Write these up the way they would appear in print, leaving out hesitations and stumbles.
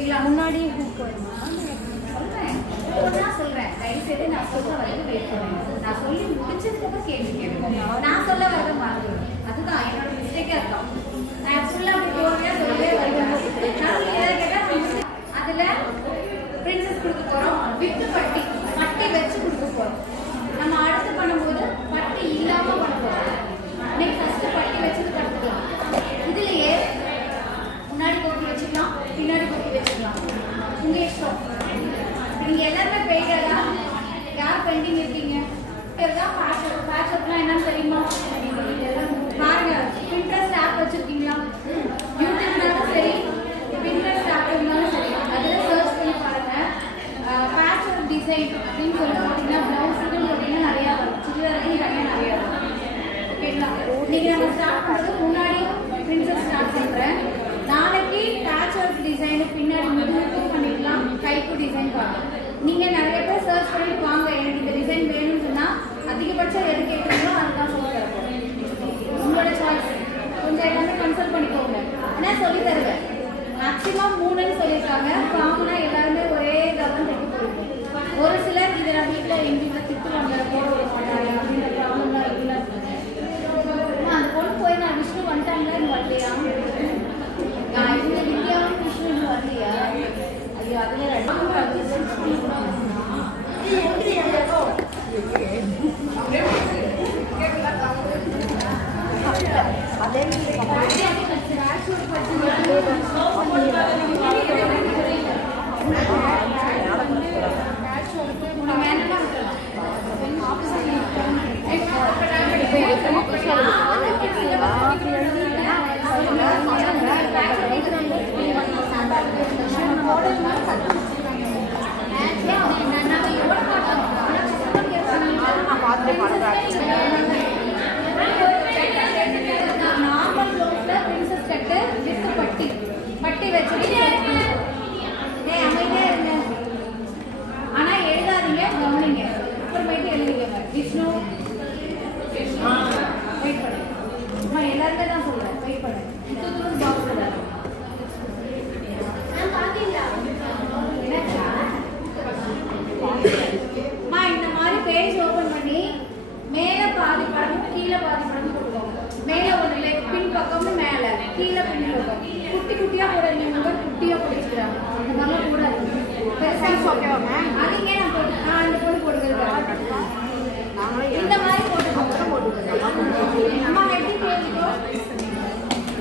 ஓகேங்களா? முன்னாடி ஹூக் வருமா? சொல்றேன், ஒவ்வொன்றா சொல்றேன். தயவு செய்து நான் சொல்ற வரைக்கும் வெயிட் பண்ணுங்க. நான் சொல்லி முடிச்சதுக்கப்புறம் கேள்வி கேட்பேன். நான் சொல்ல வரத மறந்துடும். அதுதான் என்னோட மிஸ்டேக்கா இருக்கும். நான் ஃபுல்லா அப்படி போறதா சொல்லவே வருவேன். நான் ஏதாவது கேட்டா அதுல பிரின்சஸ் கொடுக்க போறோம். வித்து பட்டி பட்டி வச்சு கொடுக்க போறோம். நம்ம அடுத்து பண்ணும்போது பட்டி இல்லாம பண்ண போறோம். இன்னைக்கு ஃபர்ஸ்ட் பட்டி வச்சது கற்றுக்கலாம். இதுலயே முன்னாடி கோட்டி வச்சுக்கலாம், பின்னாடி கோட்டி வச்சுக்கலாம். உங்க இஷ்டம். நீங்க எல்லாருமே பெய்டா யார் பெயிண்டிங் இருக்கீங்க? இதுதான் பேட்சப்லாம் என்னன்னு தெரியுமா? பாருங்க, பின்ட்ரெஸ்ட் ஆப் வச்சிருக்கீங்களா? யூடியூப்னாலும் சரி, பின்ட்ரெஸ்ட் ஆப் இருந்தாலும் சரி, அதில் சர்ச் பண்ணி பாருங்க. பேட்சப் டிசைன் அப்படின்னு சொல்லி போட்டிங்கன்னா ப்ளவுஸுக்குன்னு போட்டிங்கன்னா நிறையா வரும். சுடிதாருக்கு தனியாக நிறையா வரும். ஓகேங்களா? நீங்கள் நம்ம ஸ்டார்ட் பண்ணுறதுக்கு முன்னாடி பிரின்சஸ் ஸ்டார்ட் பண்ணுறேன். நாளைக்கு பேட்சப் டிசைனு பின்னாடி முதுகுக்கும் பண்ணிக்கலாம், கைக்கும் டிசைன் பார்க்கலாம். நீங்கள் நிறைய பேர் சர்ச் பண்ணிட்டு வாங்க, எனக்கு இந்த டிசைன் வேணும்னு சொன்னால் அதிகபட்சம் எது கேட்குறீங்களோ அதுதான் சொல்லி தருவோம். உங்களோட சாய்ஸ். கொஞ்சம் எல்லாமே கன்சல்ட் பண்ணிக்கோங்க. ஆனால் சொல்லி தருவேன். மேக்ஸிமம் 3ன்னு சொல்லியிருக்காங்க. காமனாக எல்லாருமே ஒரே இதாக தான் தைக்க போகிறோம். ஒரு சிலர் இதை நான் வீட்டில் எங்கள் வீட்டில் திட்டுவாங்க, போட விட மாட்டாங்க அப்படின்ற ப்ராப்ளம்லாம் இருக்குல்ல. அந்த பொண்ணு போய் நான் விஷ்ணு வந்துட்டாங்களா இன்னும் வரலையா? நான் இவங்க வித்யாவும் விஷ்ணு இன்னும் வரலையா? ஐயோ, அதில்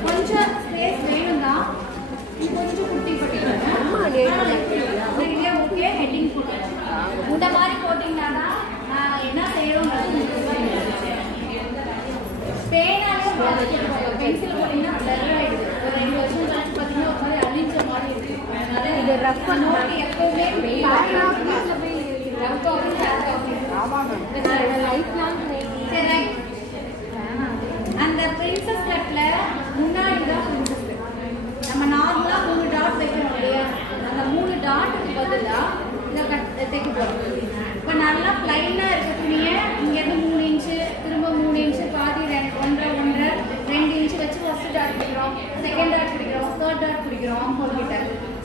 கொஞ்சம் ஸ்பேஸ் வேணும் தான். கொஞ்சம் குட்டி ஓகே. ஹெட்டிங் போட்டு இந்த மாதிரி போட்டிங்கன்னா நான் என்ன செய்யறோம், பென்சில் போட்டிங்கன்னா பிளர் ஆயிடுது. ஒரு 2 வருஷம் கழிச்சு பார்த்தீங்கன்னா ஒரு மாதிரி அழிஞ்ச மாதிரி இருக்கு. அதனால இது ரஃப் நோட் எப்பவுமே அந்த பிரின்சஸ் கட்ல முன்னாடி தான் பிரின்சஸ். நம்ம நார்மலா 3 டாட் வைக்கணும் இல்லையா? அந்த 3 டாட்டுக்கு பதிலாக இதை தைக்க போகிறோம். இப்போ நல்லா பிளைனா இருக்க துணியை இங்கேருந்து 3 இன்ச்சு, திரும்ப 3 இன்ச்சு, பாதி 1.5 2 இன்ச்சு வச்சு ஃபர்ஸ்ட் டாட் பிடிக்கிறோம், செகண்ட் டாட் பிடிக்கிறோம், தேர்ட் டாட் பிடிக்கிறோம் போகிட்ட.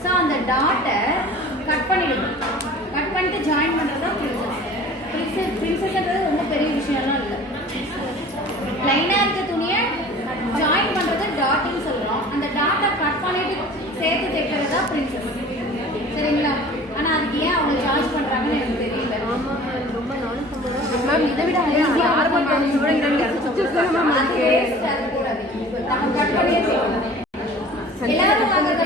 ஸோ அந்த டாட்டை கட் பண்ணிடுவோம். கட் பண்ணிட்டு ஜாயின் பண்ணுறது தான் பிரின்சஸ். பிரின்சஸ்ன்றது ரொம்ப பெரிய விஷயம்லாம் இல்லை. பிளைனாக இருக்க துணியை ஜாயின் பண்ணுறது டாட்டின்னு சொல்கிறோம். அந்த டாட்டை கட் பண்ணிட்டு சேர்த்து தைக்கிறது தான் பிரின்சஸ். சரிங்களா? ஆனால் அதுக்கு ஏன் அவங்க சார்ஜ் பண்ணுறாங்கன்னு எனக்கு தெரியல. ரொம்ப மேம் இதை விட நார்மல் நம்ம கட் பண்ணியே செய்யணும். எல்லாரும் வாங்குறது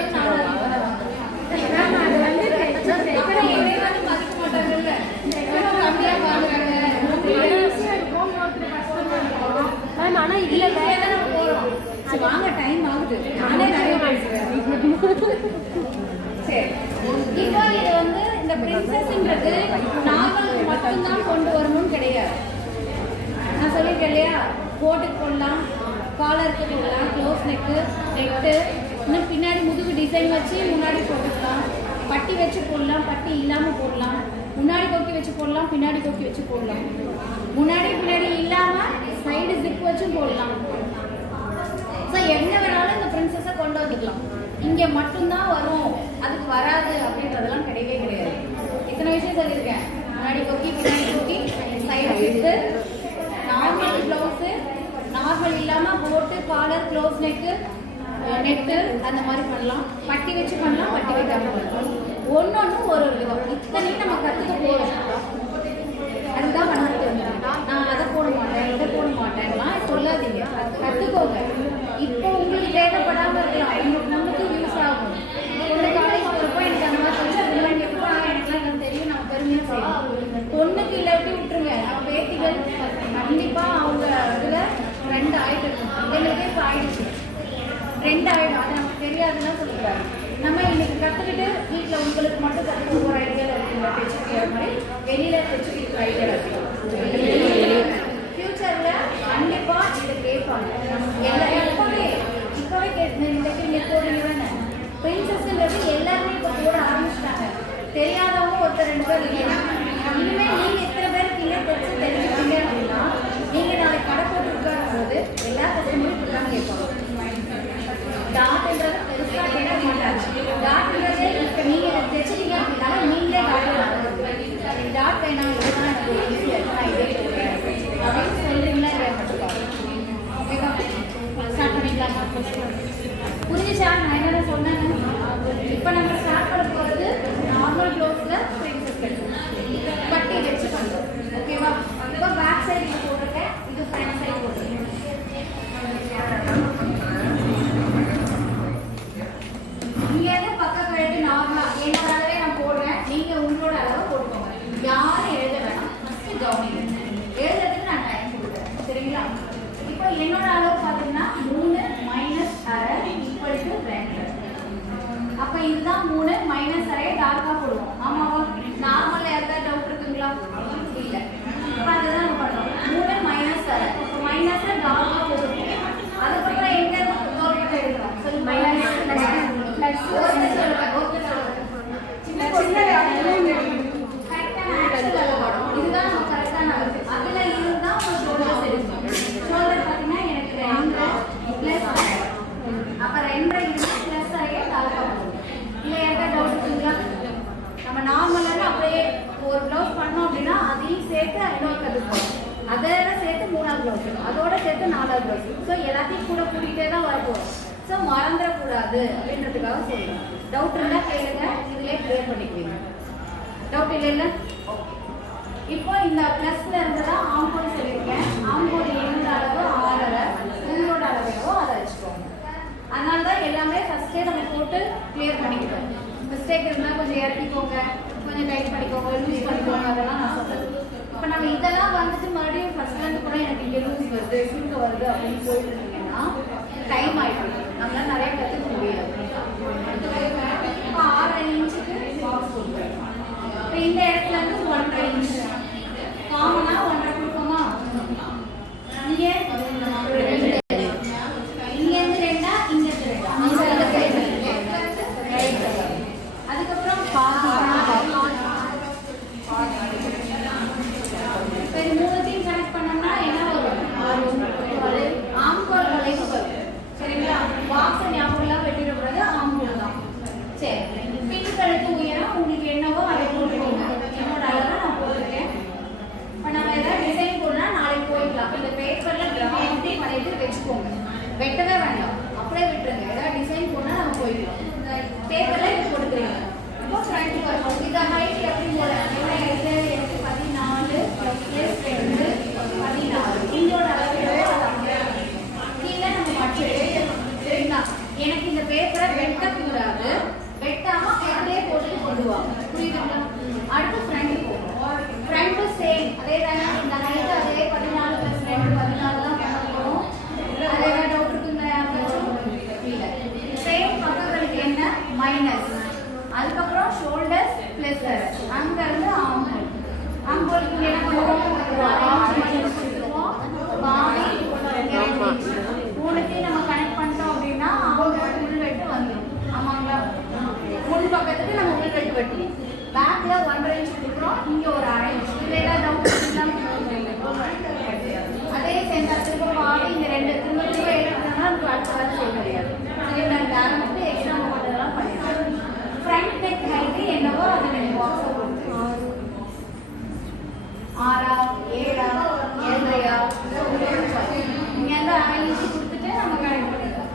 வாங்க டைம் ஆகுது. நானே நிறைய பேசுறேன். சரி, இப்போ இது வந்து இந்த பிரின்சஸ்ன்றது நார்மல் மட்டும்தான் கொண்டு வரணும்னு கிடையாது. நான் சொல்லியிருக்கேன் இல்லையா? கோட்டுக்கு போடலாம், காலருக்கு போடலாம், க்ளோஸ் நெக்கு, நெட்டு, இன்னும் பின்னாடி முதுகு டிசைன் வச்சு முன்னாடி போட்டுக்கலாம், பட்டி வச்சு போடலாம், பட்டி இல்லாமல் போடலாம், முன்னாடி கொக்கி வச்சு போடலாம், பின்னாடி கொக்கி வச்சு போடலாம், முன்னாடி பின்னாடி இல்லாமல் சைடு ஜிப் வச்சும் போடலாம். ஸோ என்ன வேணாலும் இந்த பிரின்சஸை கொண்டு வந்துக்கலாம். இங்கே மட்டும்தான் வரும், அதுக்கு வர க்ளோஸ் நெக்கு, நெட்டு அந்த மாதிரி பண்ணலாம். பட்டி வச்சு பண்ணலாம், பட்டி வைக்காம பண்ணலாம். ஒன்று ஒரு விதம். இத்தனையும் நம்ம கற்றுக்க போகிறோம். அதுதான் பண்ண தெரிஞ்சுக்கணும். நான் அதை போட மாட்டேன், இதை போட மாட்டேன்லாம் சொல்லாதீங்க. கற்றுக்கோங்க. இப்போ உங்களுக்கு தேவைப்படாமல் இருக்கலாம், உங்களுக்கு நமக்கு யூஸ் ஆகும். பொண்ணு காலேஜ் போகிறப்போ எனக்கு அந்த மாதிரி சொல்லி அதெல்லாம் கேட்போம். எனக்குலாம் எனக்கு தெரியும், நம்ம பெருமையாக செய்யலாம். பொண்ணுக்கு இல்லாட்டி விட்டுருங்க. நம்ம பேத்திகள் கண்டிப்பாக அவங்க இதில் 2 ஆகிட்டு இருக்கும். எங்களுக்கே இப்போ ஆயிடுச்சு 2 ஆகிடும். அது நமக்கு தெரியாதுன்னா சொல்லுறாரு. நம்ம இன்னைக்கு கற்றுக்கிட்டு வீட்டில் உங்களுக்கு மட்டும் கற்றுக்க போகிற ஐடியாவில் இருக்குங்க. தைச்சிக்கிற மாதிரி வெளியில் தைச்சிக்கிற ஐடியாவில் இருக்கு. ஃப்யூச்சரில் கண்டிப்பாக இதை கேட்பாங்க. எல்லா எப்போவே இப்போவே கேட்டு போடுங்க தானே. பிரின்சஸ்ன்றது எல்லாருமே இப்போ போட ஆரம்பிச்சிட்டாங்க. தெரியாதவங்க ஒருத்தர் 2 பேர் இருக்காங்க. இனிமேல் நீங்கள் எத்தனை பேர் கீழே தைச்சு தெரிஞ்சுக்கிட்டீங்க அப்படின்னா நீங்கள் நாளைக்கு கடை போட்டு உட்காரும்போது எல்லா கஸ்டமரும் இப்படி தான் கேட்பாங்க. டாட்ன்றது பெருசாக கேட்க மாட்டாங்க. டாட்ன்றது இப்போ நீங்கள் தைச்சிட்டீங்க அப்படின்னா நீங்களே டாட் டாட் வேணாம், இதுதான் எனக்கு ஒரு ஈஸியாக இருக்கு, நான் இதே கொடுக்குறேன் அப்படின்னு சொல்கிறீங்களா இல்லையா மட்டும் ஓகேவா? ஸ்டார்ட் பண்ணிக்கலாமா? புரிஞ்சுச்சா நான் என்னென்ன சொன்னேன்னு? இப்போ நம்ம ஸ்டார்ட் பண்ண போகிறது நார்மல் க்ளோஸில் பிரின்சஸ் கட் பட்டி வச்சு பண்ணுறோம். ஓகேவா? இப்போ பேக் சைடு இது போட்டிருக்கேன், இது ஃப்ரண்ட் சைடு போட்டிருக்கேன். இங்கேருந்து பக்கம் கழித்து நார்மலாக என்னோட அளவே நான் போடுறேன். நீங்கள் உங்களோட அளவை போட்டுக்கோங்க. யாரும் எழுத வேணாம். ஃபஸ்ட்டு கவனிங்க. எழுதுறதுக்கு நான் டைம் கொடுக்குறேன். சரிங்களா? இப்போ என்னோட அளவு பார்த்தீங்கன்னா 3 - அரை = 2. அப்போ இதுதான் 3 - அரை டார்க்காக போடுவோம். ஆமாவா? நார்மலில் எதாவது டவுட் இருக்குங்களா? இல்லை. அப்போ அதுதான் நம்ம பண்ணுறோம். 3 - அரை. இப்போ மைனஸை டார்க்காக போடுவோம். அதுக்கப்புறம் எங்கே தோற்கத்தை எழுதுறோம்? சொல்லி இதுதான் நம்ம கரெக்டான அளவு. அதில் இருந்தால் உங்கள் ஷோல்டர்ஸ் எடுக்கணும். ஷோல்டர் பார்த்தீங்கன்னா எனக்கு 2 + அரை. அப்போ 2 + அரையே டார்க்காக போடுவோம். இல்லை எதாவது டவுட் இருக்குங்களா? நம்ம நார்மலாக அப்படியே ஒரு ப்ளவுஸ் பண்ணோம் அப்படின்னா அதையும் சேர்த்து இன்னொரு கற்றுப்போம். அதோட சேர்த்து 3ஆவது ப்ளவுஸ், அதோட சேர்த்து 4ஆவது ப்ளவுஸ். ஸோ எல்லாத்தையும் கூட கூட்டிகிட்டே தான் வரப்போம். ஸோ மறந்துடக்கூடாது அப்படின்றதுக்காக சொல்லுவேன். டவுட் இருந்தால் கேளுங்க, இதிலே கிளியர் பண்ணிக்குவீங்க. டவுட் இல்லைல்ல? ஓகே. இப்போ இந்த ப்ளஸ்ல இருந்து தான் ஆம்போல் சொல்லியிருக்கேன். ஆம்போல் எந்த அளவு 6.5, உங்களோட அளவு எவ்வளோ அதை வச்சுக்கோங்க. அதனால தான் எல்லாமே ஃபஸ்ட்டே நம்ம போட்டு கிளியர் பண்ணிக்கிட்டோம். மிஸ்டேக் இருந்தால் கொஞ்சம் இறக்கிக்கோங்க, கொஞ்சம் டைட் பண்ணிக்கோங்க, லூஸ் பண்ணிக்கோங்க, அதெல்லாம் நான் சொல்கிறேன். இப்போ நம்ம இதெல்லாம் வந்துட்டு மறுபடியும் ஃபஸ்ட்லேருந்து கூட எனக்கு இங்கே லூஸ் வருது, சுருக்க வருது அப்படின்னு போயிட்டு இருந்தீங்கன்னா டைம் ஆகிடும். நம்மளால் நிறைய கற்றுக்க முடியாது. இப்போ 6.5 இன்ச்சுக்கு பாக்ஸ் கொடுக்குறேன். இப்போ இந்த இடத்துல இருந்து 1.5 இன்ச் காமனாக 1.5 கொடுப்போமா? இங்கே 2, இங்கேருந்து 2, இங்கேருந்து 2. அதுக்கப்புறம் இப்போ 3த்தையும் கனெக்ட் பண்ணோம்னா என்ன வரும்? ஆம்கோல் வளைவு வரும். சரிங்களா? பாக்ஸை ஞாபகம் வெட்டிடக்கூடாது, ஆம்கோல் தான். சரி, பின் கழுத்து உயரம் உங்களுக்கு என்னவோ அதை போட்டுக்கோங்க. என்னோட அளவை நான் போட்டிருக்கேன். இப்போ நம்ம ஏதாவது டிசைன் போடலாம், நாளைக்கு போய்க்கலாம். இந்த பேப்பரில் எப்படி பண்ணிட்டு வச்சுக்கோங்க. வெட்டவே வேண்டாம், அப்படியே விட்டுருங்க. ஏதாவது டிசைன் போனால் நம்ம போய்க்கலாம். பேப்பரில் இது போட்டுக்கிறீங்க. இப்போ ஃப்ரண்ட் வரும். இதை ஹைட் எப்படி போட? எனக்கு 14 + 2 16. இதோட அளவு கீழே நம்ம மடிச்சிட்டு. சரிங்களா? எனக்கு இந்த பேப்பரை வெட்டக்கூடாது, வெட்டாம அப்படியே போட்டு கொண்டு வாங்க. புரியுதுங்களா? அடுத்து ஃப்ரண்ட் போகும். ஃப்ரண்ட்டும் சேம் அதே தானே. இந்த ஹைட் அதே 14 + 2 14 தான் பண்ண போகிறோம். அதே தான் டவுட் இருக்குங்களா? கீழே சேம் பக்கங்களுக்கு என்ன மைனஸ். அதுக்கப்புறம் ஷோல்டர்ஸ் ப்ளஸ் அங்கேருந்து ஆம்போல். ஆம்போலுக்கு என்ன பண்ணுவோம்? பாடி 3த்தையும் நம்ம கனெக்ட் பண்ணிட்டோம் அப்படின்னா ஆம்போல் உள்வெட்டு வந்துடும். ஆமாங்களா? முன் பக்கத்துக்கு நம்ம உள்வெட்டு வெட்டணும். பேக்கில் 1.5 இன்ச் கொடுக்குறோம், இங்கே ஒரு 1/2 இன்ச். இதில் ஏதாவது டவுட் அதே சென்டர் திரும்ப பாடி இந்த 2 திரும்ப எழுதுனா நமக்கு அடுத்த வேலை செய்ய முடியாது. சரி, நான் வேலை மட்டும் எக்ஸ்ட்ரா பண்ணுறதெல்லாம் பண்ணிடுறேன். ஃப்ரண்ட் நெக் ஹைட்டு என்னவோ அதை நீங்கள் பாக்ஸை கொடுத்து 6, 7, 7.5 இங்கேருந்து 1/2 இன்ச்சு கொடுத்துட்டு நம்ம கனெக்ட் பண்ணிக்கலாம்.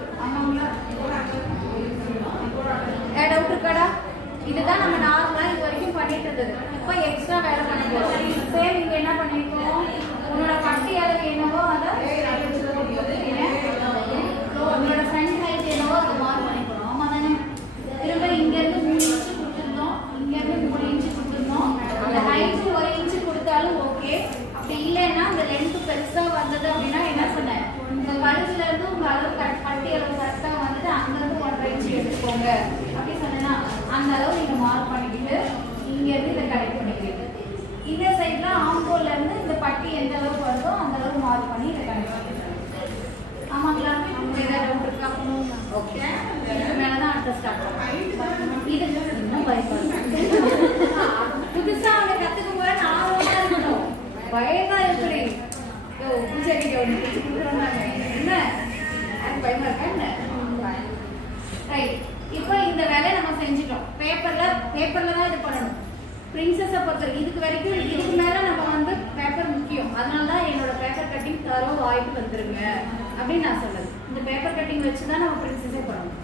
இதுதான் நம்ம நார்மலா இது வரைக்கும் பண்ணிட்டு இருந்தது. இப்போ எக்ஸ்ட்ரா வேலை பண்ண போறோம். சேம் இங்க என்ன பண்ணிருக்கோம், உன்னோட பட்டி அளவு என்னவோ அதை உங்களோட ஃப்ரண்ட் ஹைட் என்னவோ அதை மார்க் பண்ணிக்கணும். ஆமா தானே? திரும்ப இங்க இருந்து 3 இன்ச்சு கொடுத்துருந்தோம், இங்க இருந்து 3 இன்ச்சு கொடுத்துருந்தோம். அந்த ஹைட் 1 இன்ச்சு கொடுத்தாலும் ஓகே. அப்படி இல்லைன்னா அந்த லென்த் பெருசா வந்தது அப்படின்னா என்ன சொன்னேன், இந்த கழுத்துல இருந்து உங்க அளவு பட்டி அளவு கரெக்டா வந்தது, அங்க இருந்து 1.5 இன்ச்சு எடுத்துக்கோங்க அப்படி சொன்னா அந்த அளவு நீங்க மார்க் பண்ணிக்கிட்டு இங்க இருந்து இதை கரெக்ட் பண்ணிக்கிட்டு இந்த சைட்ல ஆம்போல்ல இருந்து இந்த பட்டி எந்த அளவுக்கு வருதோ அந்த அளவு மார்க் பண்ணி இதை கரெக்ட் பண்ணிக்கலாம். ஆமாங்களா? ஏதாவது டவுட் இருக்கா? ஓகே, இதுக்கு மேலதான் அடுத்த ஸ்டார்ட் பண்ணுவோம். இது இன்னும் பயப்படும். புதுசா அவங்க கத்துக்க போற ஆர்வமா இருக்கணும், பயமா எப்படி பூஜைக்கு என்ன அது பயமா இருக்கா என்ன? ரைட். இப்போ இந்த வேலையை நம்ம செஞ்சுட்டோம். பேப்பர்ல தான் இது பண்ணணும். பிரின்சஸை பொறுத்த இதுக்கு வரைக்கும் இதுக்கு மேல நம்ம வந்து பேப்பர் முக்கியம். அதனால தான் என்னோட பேப்பர் கட்டிங் தரோ வாய்ப்பு வந்துருங்க அப்படின்னு நான் சொல்லுது. இந்த பேப்பர் கட்டிங் வச்சு தான் நம்ம பிரின்சஸே பண்ணணும்.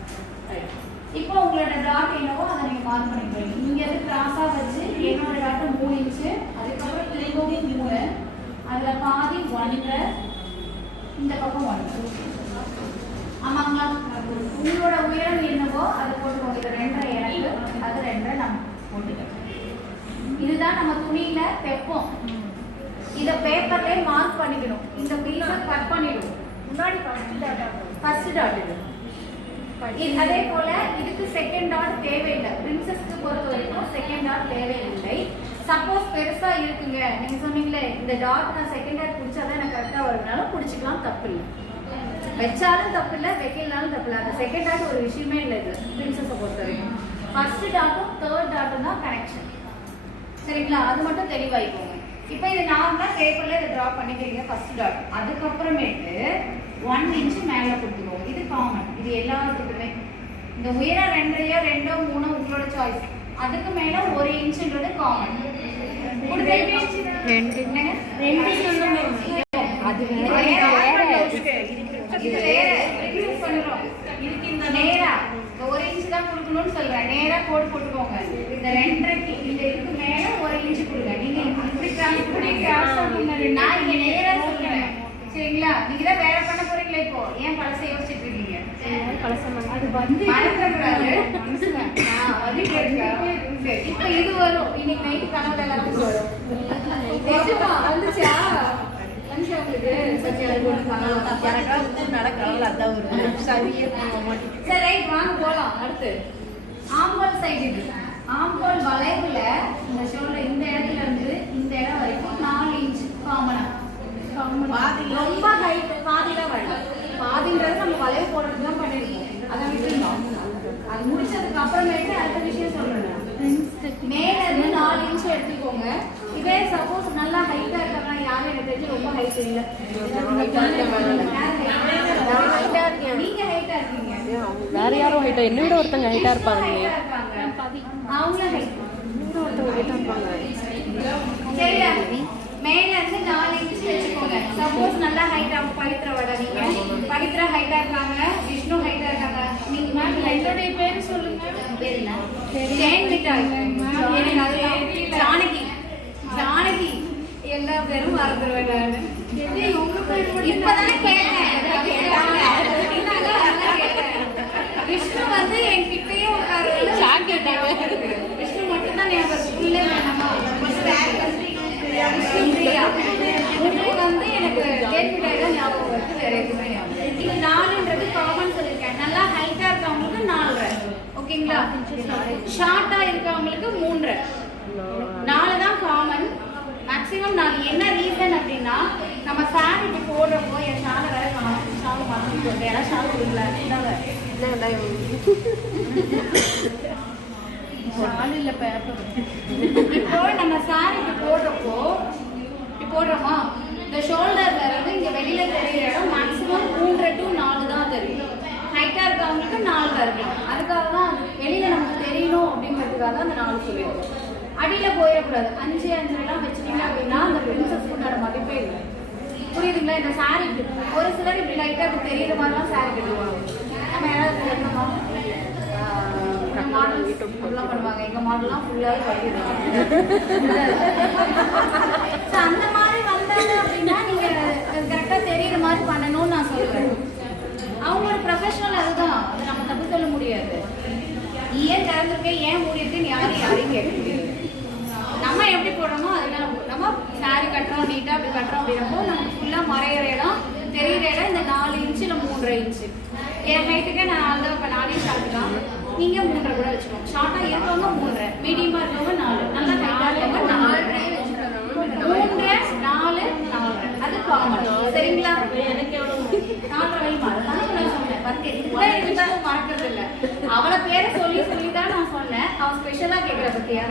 இப்போ உங்களோட டாட் என்னவோ அதை நீங்க மார்க் பண்ணிக்கிறீங்க. இங்க இருந்து கிராஸா வச்சு என்னோட டாட் 3 இன்ச்சு, அதுக்கப்புறம் திரும்பவும் 3, அதுல பாதி 1.5, இந்த பக்கம் 1. ஆமாங்களா? உங்களோட உயரம் என்னவோ அதை போட்டுக்கோங்க. இது 2.5 எனக்கு, அது 2.5 நம்ம போட்டுக்கோங்க. இதுதான் நம்ம துணியில தைப்போம். இத பேப்பர்லயே மார்க் பண்ணிக்கணும். இந்த பீஸை கட் பண்ணிடுவோம். முன்னாடி ஃபர்ஸ்ட் டாட் இது. அதே போல இதுக்கு செகண்ட் டாட் தேவையில்லை. பிரின்சஸ்க்கு பொறுத்த வரைக்கும் செகண்ட் டாட் தேவையில்லை. சப்போஸ் பெருசா இருக்குங்க, நீங்க சொன்னீங்களே இந்த டாட் நான் செகண்ட் டாட் பிடிச்சாதான் எனக்கு கரெக்டா வருதுனாலும் பிடிச்சிக்கலாம், தப்பு இல்லை. வச்சாலும் தப்பு இல்லை, வைக்கலாலும் தப்பு இல்லை. அந்த செகண்ட் டாட் ஒரு விஷயமே இல்லை இது பிரின்சஸை பொறுத்த வரைக்கும். ஃபர்ஸ்ட் டாட்டும் தேர்ட் டாட்டும் தான் கனெக்ஷன். சரிங்களா? அது மட்டும் தெளிவாயிக்கோங்க. இப்போ இது நார்மலா பேப்பர்ல இதை டிரா பண்ணிக்கிறீங்க ஃபர்ஸ்ட் டாட். அதுக்கப்புறமேட்டு 1 இன்ச்சு மேல கொடுத்துக்கோங்க. இது காமன், இது எல்லாத்துக்குமே. இந்த உயரம் 2.5 2 3 உங்களோட சாய்ஸ். அதுக்கு மேல 1 இன்ச்சுன்றது காமன். நேரா 1 இன்ச்சு தான் கொடுக்கணும்னு சொல்றேன். நேரா கோடு போட்டுக்கோங்க. இந்த 2.5க்கு இந்த இதுக்கு மேல 1 இன்ச்சு கொடுங்க. நீங்க நான் இங்க நேரா சொல்றேன். சரிங்களா? நீங்க தான் வேலை பண்ண போறீங்களா? இப்போ ஏன் பழசை யோசிச்சுட்டு இருக்கீங்க? அது வந்து மறந்துடாது மனசுல. இப்ப இது வரும். இன்னைக்கு நைட்டு கனவுல எல்லாரும் வரும். வந்துச்சா சரி, ரைட், வாங்க போலாம். அடுத்து ஆம்போல் சைடு. இது ஆம்போல் வளைவுல இந்த ஷோல்டர் இந்த இடத்துல இருந்து இந்த இடம் வரைக்கும் 4 இன்ச் காமனா. ரொம்ப ஹைட் பாதிதான் வரலாம். பாதின்றது நம்ம வளைவு போடுறது தான் பண்ணிருக்கோம். அதை விட்டுருந்தோம். அது முடிச்சதுக்கு அப்புறமேட்டு அடுத்த விஷயம் சொல்றேன். மேல இருந்து 4 இன்ச் எடுத்துக்கோங்க. இதே சப்போஸ் நல்லா ஹைட்டா இருக்காங்க, யாரும் எனக்கு தெரிஞ்சு ரொம்ப ஹைட் இல்லை. நீங்க ஹைட்டா இருக்கீங்க, வேற யாரும் ஹைட்டா, என்ன விட ஒருத்தங்க ஹைட்டா இருப்பாங்க. அவங்க ஹைட் ஒருத்தங்க ஹைட்டா இருப்பாங்க. சரியா? மேல இருந்து 4 இன்ச் வச்சுக்கோங்க. சப்போஸ் நல்லா ஹைட்டா பவித்ரா வட, நீங்க பவித்ரா ஹைட்டா இருக்காங்க, விஷ்ணு ஹைட்டா இருக்காங்க. நீங்க மேம் ஹைட்டோட பேர் சொல்லுங்க. பேர் என்ன? ஜெயன் மிட்டாய், ஜானகி. ஜானகி எல்லா பேரும் மறந்துடுவேன் நான். இப்பதானே கேட்டேன். விஷ்ணு வந்து என்கிட்டயே உட்காரு. விஷ்ணு மட்டும் தான் ஞாபகம் இல்லை. வந்து எனக்கு தான் ஞாபகம் வருது, வேற எதுவுமே ஞாபகம். இது 4ன்றது காமன் சொல்லியிருக்கேன். நல்லா ஹைட்டா இருக்கவங்களுக்கு 4.5. ஓகேங்களா? ஷார்ட்டா இருக்கவங்களுக்கு 3.5. 4 தான் காமன். மேக்ஸிமம் 4. என்ன ரீசன் அப்படின்னா நம்ம சாரி இப்படி போடுறப்போ என் ஷாலை வேற காணும். ஷாலை மாற்றி போட்டு யாராவது ஷால் கொடுக்கல இப்போ நம்ம சாரி இப்படி போடுறப்போ இப்படி போடுறோமா, இந்த ஷோல்டர்ல இருந்து இங்க வெளியில தெரியுற இடம் மேக்ஸிமம் 3.5 to 4 தான் தெரியும். ஹைட்டா இருக்கவங்களுக்கு 4 இருக்கலாம். அதுக்காக தான் வெளியில நமக்கு தெரியணும் அப்படிங்கிறதுக்காக தான் அந்த 4 சொல்லிடுவோம். அடியில போயிடக்கூடாது. 5 5 வச்சுட்டீங்க அப்படின்னா அந்த பிரின்சஸ் கொண்டாட மதிப்பே இல்லை. புரியுதுங்களா? இந்த சாரி ஒரு சிலர் இப்படி லைட்டா அது தெரியுற மாதிரிலாம் சாரி கட்டுவாங்க. நம்ம யாராவது மாடல்ஸ் இப்படிலாம் பண்ணுவாங்க. எங்கள் மாடல்லாம் ஃபுல்லாகவே படிக்கிறாங்க. ஸோ அந்த மாதிரி வந்தாங்க அப்படின்னா நீங்கள் கரெக்டாக தெரியுற மாதிரி பண்ணணும்னு நான் சொல்கிறேன். அவங்களோட ப்ரொஃபஷனல் அதுதான், அது நம்ம தப்பு சொல்ல முடியாது. ஏன் திறந்துருக்கேன் ஏன் மூடியிருக்குன்னு யாரையும் கேட்க முடியாது. நம்ம எப்படி போடுறோமோ அதெல்லாம் நம்ம சாரி கட்டுறோம் நீட்டாக அப்படி கட்டுறோம் அப்படின்னப்போ நமக்கு ஃபுல்லாக மறையிற இடம் தெரிகிற இடம் இந்த 4 இன்ச்சு இல்லை 3.5 இன்ச்சு. என் ஹைட்டுக்கே நான் அந்த இப்போ 4 இன்ச் ஆகுதான், நீங்கள் 3.5 கூட வச்சுக்கோங்க. ஷார்ட்டாக இருக்கவங்க 3.5, மீடியமாக இருக்கவங்க 4, நல்லா ஹைட்டாக இருக்கவங்க 4.5 3, 4, 4 அது காமன். சரிங்களா? எனக்கு எவ்வளோ 4 வழி மாறும் சொன்னேன். இருந்தாலும் மறக்கிறது இல்லை. அவளை பேரை சொல்லி தான் நான் சொன்னேன். அவன் ஸ்பெஷலாக கேட்குற பற்றியா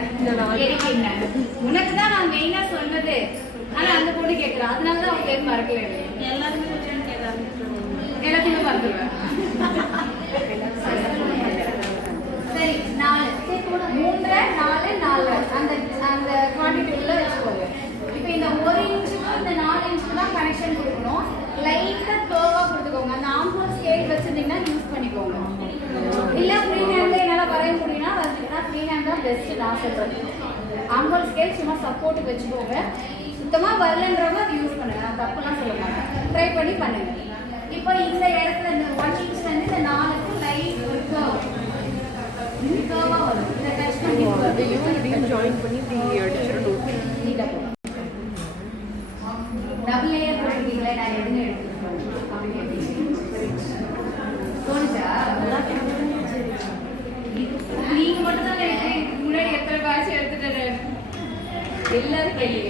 எனக்கு என்ன உனக்கு தான் நான் மெயினாக சொன்னது. ஆனால் அந்த பொண்ணு கேட்குறான், அதனால தான் அவன் பேர் மறக்கல. எல்லாத்தையுமே மறந்துடுவேன். சரி 4 3, 4, 4 அந்த அந்த குவான்டிட்டி உள்ள வச்சுக்கோங்க. இப்போ இந்த 1 இன்ச்சுக்கு இந்த 4 இன்ச்சுக்கு தான் கனெக்ஷன் கொடுக்கணும். லைட்டாக க்ளோவாக கொடுத்துக்கோங்க. அந்த ஆம்பூல் ஸ்கேல் வச்சுருந்தீங்கன்னா யூஸ் பண்ணிக்கோங்க. இல்லை ஃப்ரீ ஹேண்டில் என்னால் வரைய முடியும்னா வச்சுக்கிட்டா ஃப்ரீ ஹேண்ட் தான் பெஸ்ட்டு நான் சொல்கிறது. ஆம்பூல் ஸ்கேல் சும்மா சப்போர்ட்டுக்கு வச்சுக்கோங்க. சுத்தமாக வரலன்றவங்க அது யூஸ் பண்ணுங்க. நான் தப்புலாம் சொல்ல மாட்டேன். ட்ரை பண்ணி பண்ணுங்க. இப்போ இந்த இடத்துல இந்த 1 இன்ச்லேருந்து இந்த 4க்கு லைட் ஒரு கர்வாக வரும். இதை டச் பண்ணி ஜாயின் பண்ணி இப்படி அடிச்சிடணும். நீட்டாக டபுள் லேயர் போட்டுருக்கீங்களே, நான் எதுன்னு எடுத்துருக்கேன் அப்படி தோணுச்சா? நீங்க மட்டும் தான் நினைக்கிறேன். முன்னாடி எத்தனை காட்சி எடுத்துட்டு எல்லாரும் கேள்வி.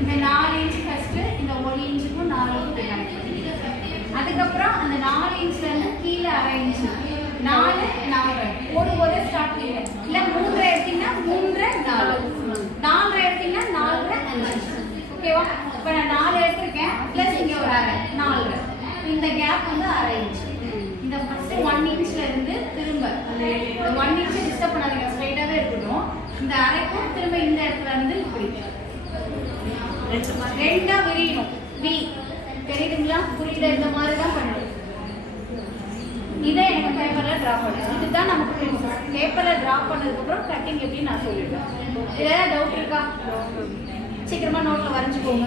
இந்த 4 இன்ச் ஃபர்ஸ்ட் இந்த 1 இன்ச்சுக்கும் 4க்கும் கனெக்ட் பண்ணி, அதுக்கப்புறம் அந்த 4 இன்ச்ல இருந்து கீழே 1/2 இன்ச் 4, 4 போடும்போதே ஸ்டார்ட் பண்ணீங்க. இல்லை 3 எடுத்தீங்கன்னா 3, 4 4 எடுத்தீங்கன்னா 4, 5. ஓகேவா? இப்போ நான் 4 எடுத்திருக்கேன் ப்ளஸ் இங்கே ஒரு 1/2 4. இந்த கேப் வந்து 1/2 இன்ச். இந்த ஃபர்ஸ்ட் 1 இன்ச்ல இருந்து திரும்ப இந்த 1 இன்ச் டிஸ்டர்ப் பண்ணாதீங்க, ஸ்ட்ரைட்டாகவே இருக்கட்டும். இந்த அரைக்கும் திரும்ப இந்த இடத்துல இருந்து இப்படி 2 விரியணும். வி தெரியுதுங்களா? புரியுதா? இந்த மாதிரி தான் பண்ணணும். இதை எனக்கு பேப்பரில் ட்ரா பண்ணுங்க. இதுதான் நமக்கு பிரின்சஸ். பேப்பரில் ட்ரா பண்ணதுக்கப்புறம் கட்டிங் எப்படின்னு நான் சொல்லிடுவேன். ஏதாவது டவுட் இருக்கா? சீக்கிரமாக நோட்டில் வரைஞ்சிக்கோங்க.